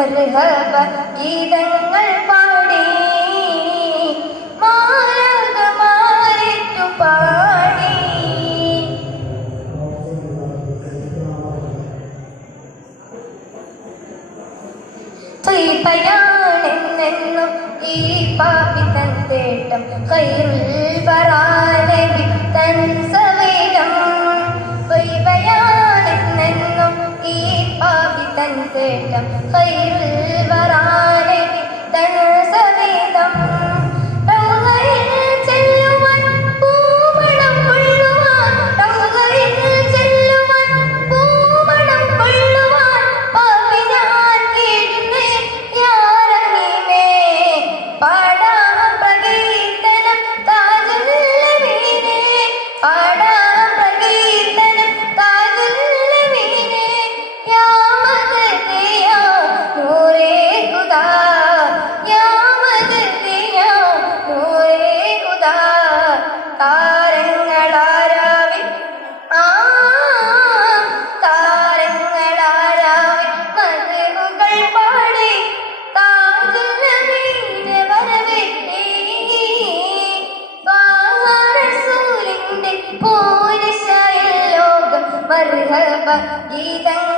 മർഹബ ഗീതങ്ങൾ പാടി മാരകമാരിട്ടു പാടി. ത്വയ്പയാണെന്നെന്നും ഈ പാപി തൻ തേട്ടം കൈറുൽ തൻ നേട്ടം കയ്യിൽ വരാനെ തഴസമേതം പാടാ പ്രകീർത്തനം കാജുള്ള വീരേ പാടാ भगवद्गीता